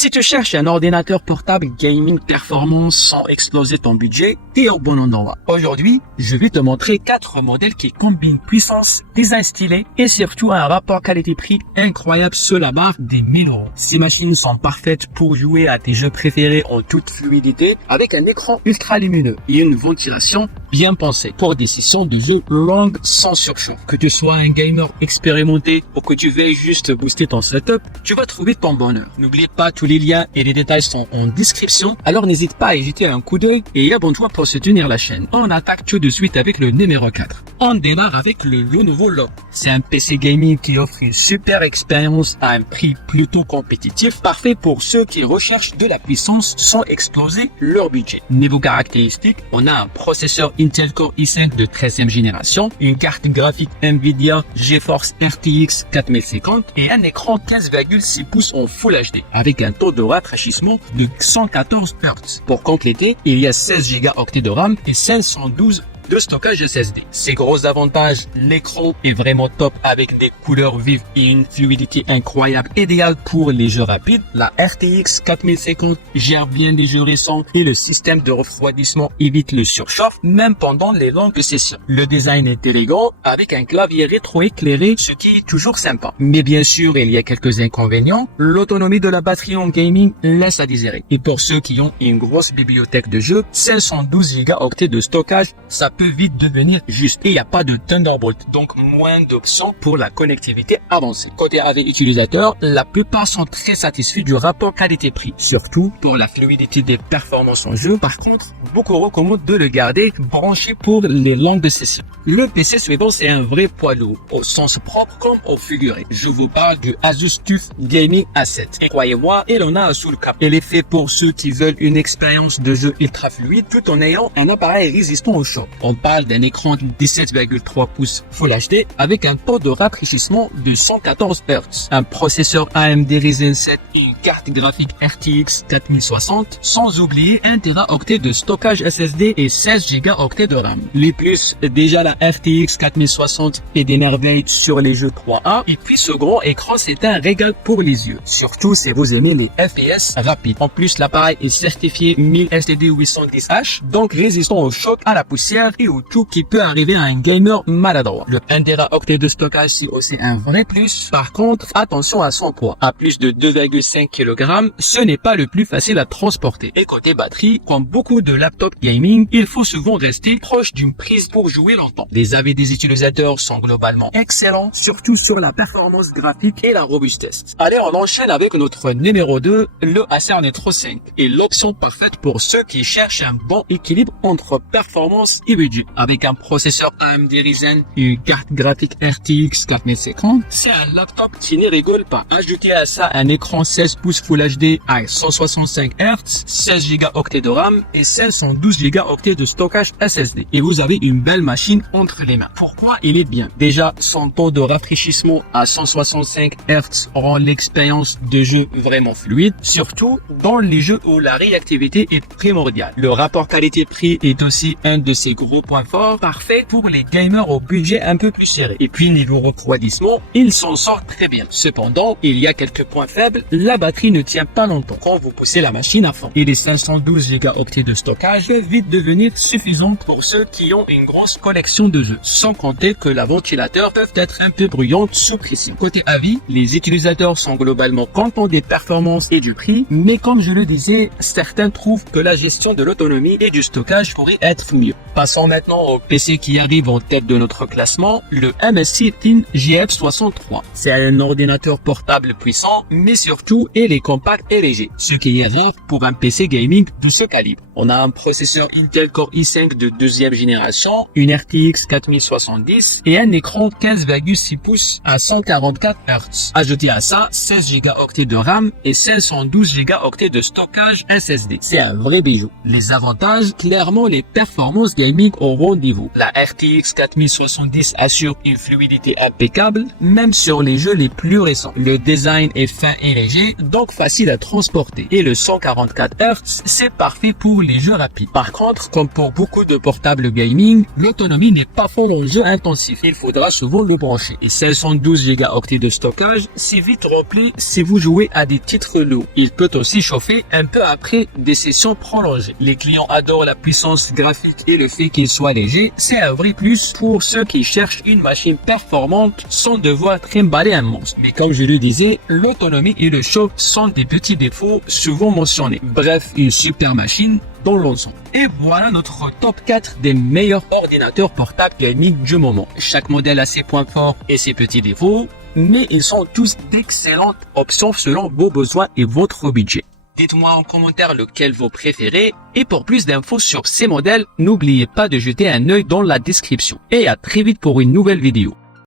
Si tu cherches un ordinateur portable gaming performance sans exploser ton budget, t'es au bon endroit. Aujourd'hui, je vais te montrer 4 modèles qui combinent puissance, design stylé et surtout un rapport qualité-prix incroyable sur la barre des 1000 €. Ces machines sont parfaites pour jouer à tes jeux préférés en toute fluidité avec un écran ultra lumineux et une ventilation bien pensée pour des sessions de jeux longues sans surchauffe. Que tu sois un gamer expérimenté ou que tu veuilles juste booster ton setup, tu vas trouver ton bonheur. N'oublie pas, tous les liens et les détails sont en description, alors n'hésite pas à y jeter un coup d'œil et abonne-toi pour soutenir la chaîne. On attaque tout de suite avec le numéro 4. On démarre avec le Lenovo Legion. C'est un PC gaming qui offre une super expérience à un prix plutôt compétitif, parfait pour ceux qui recherchent de la puissance sans exploser leur budget. Niveau caractéristiques, on a un processeur Intel Core i5 de 13e génération, une carte graphique Nvidia GeForce RTX 4050 et un écran 15,6 pouces en Full HD avec un taux de rafraîchissement de 114 Hz. Pour compléter, il y a 16 Go de RAM et 512 de stockage SSD. Ses gros avantages, l'écran est vraiment top avec des couleurs vives et une fluidité incroyable, idéale pour les jeux rapides. La RTX 4050 gère bien les jeux récents et le système de refroidissement évite le surchauffe même pendant les longues sessions. Le design est élégant avec un clavier rétro-éclairé, ce qui est toujours sympa. Mais bien sûr, il y a quelques inconvénients. L'autonomie de la batterie en gaming laisse à désirer. Et pour ceux qui ont une grosse bibliothèque de jeux, 512 Go de stockage, ça peut vite devenir juste. Et il n'y a pas de Thunderbolt, donc moins d'options pour la connectivité avancée. Côté AV utilisateur, la plupart sont très satisfaits du rapport qualité-prix, surtout pour la fluidité des performances en jeu. Par contre, beaucoup recommandent de le garder branché pour les longues sessions. Le PC suivant, c'est un vrai poids lourd, au sens propre comme au figuré. Je vous parle du Asus TUF Gaming A7. Et croyez-moi, il en a sous le cap. Il est fait pour ceux qui veulent une expérience de jeu ultra fluide tout en ayant un appareil résistant au choc. On parle d'un écran de 17,3 pouces Full HD avec un taux de rafraîchissement de 114 Hz, un processeur AMD Ryzen 7 et une carte graphique RTX 4060, sans oublier 1 Teraoctet de stockage SSD et 16 Go de RAM. Les plus, déjà la RTX 4060 est des merveilles sur les jeux 3A, et puis ce grand écran c'est un régal pour les yeux, surtout si vous aimez les FPS rapides. En plus, l'appareil est certifié 1000 STD 810H, donc résistant au choc, à la poussière et au tout qui peut arriver à un gamer maladroit. Le 1 Teraoctet de stockage, c'est aussi un vrai plus. Par contre, attention à son poids. À plus de 2,5 kg, ce n'est pas le plus facile à transporter. Et côté batterie, comme beaucoup de laptops gaming, il faut souvent rester proche d'une prise pour jouer longtemps. Les avis des utilisateurs sont globalement excellents, surtout sur la performance graphique et la robustesse. Allez, on enchaîne avec notre numéro 2, le Acer Nitro 5, et l'option parfaite pour ceux qui cherchent un bon équilibre entre performance et budget. Avec un processeur AMD Ryzen et une carte graphique RTX 4050, c'est un laptop qui ne rigole pas. Ajoutez à ça un écran 16 pouces Full HD à 165 Hz, 16 Go de RAM et 512 Go de stockage SSD. Et vous avez une belle machine entre les mains. Pourquoi il est bien? Déjà, son taux de rafraîchissement à 165 Hz rend l'expérience de jeu vraiment fluide, surtout dans les jeux où la réactivité est primordiale. Le rapport qualité-prix est aussi un de ses gros points forts, parfait pour les gamers au budget un peu plus serré. Et puis niveau refroidissement, il s'en sort très bien. Cependant, il y a quelques points faibles. La batterie ne tient pas longtemps quand vous poussez la machine à fond. Et les 512 Go de stockage peuvent vite devenir suffisantes pour ceux qui ont une grosse collection de jeux. Sans compter que la ventilateur peuvent être un peu bruyante sous pression. Côté avis, les utilisateurs sont globalement contents des performances et du prix, mais comme je le disais, certains trouvent que la gestion de l'autonomie et du stockage pourrait être mieux. Passons maintenant au PC qui arrive en tête de notre classement, le MSI Thin GF63. C'est un ordinateur portable puissant, mais surtout, il est compact et léger, ce qui est rare pour un PC gaming de ce calibre. On a un processeur Intel Core i5 de 2e génération, une RTX 4070 et un écran 15,6 pouces à 144 Hz. Ajoutez à ça 16 Go de RAM et 512 Go de stockage SSD. C'est un vrai bijou. Les avantages, clairement les performances gaming au rendez-vous. La RTX 4070 assure une fluidité impeccable, même sur les jeux les plus récents. Le design est fin et léger, donc facile à transporter. Et le 144 Hz, c'est parfait pour les les jeux rapides. Par contre, comme pour beaucoup de portables gaming, l'autonomie n'est pas folle en jeu intensif. Il faudra souvent le brancher. Et 512 Go de stockage, c'est vite rempli si vous jouez à des titres lourds. Il peut aussi chauffer un peu après des sessions prolongées. Les clients adorent la puissance graphique et le fait qu'il soit léger, c'est un vrai plus pour ceux qui cherchent une machine performante sans devoir trimballer un monstre. Mais comme je le disais, l'autonomie et le chauffe sont des petits défauts souvent mentionnés. Bref, une super machine dans l'ensemble. Et voilà notre top 4 des meilleurs ordinateurs portables gaming du moment. Chaque modèle a ses points forts et ses petits défauts, mais ils sont tous d'excellentes options selon vos besoins et votre budget. Dites-moi en commentaire lequel vous préférez et pour plus d'infos sur ces modèles, n'oubliez pas de jeter un œil dans la description. Et à très vite pour une nouvelle vidéo.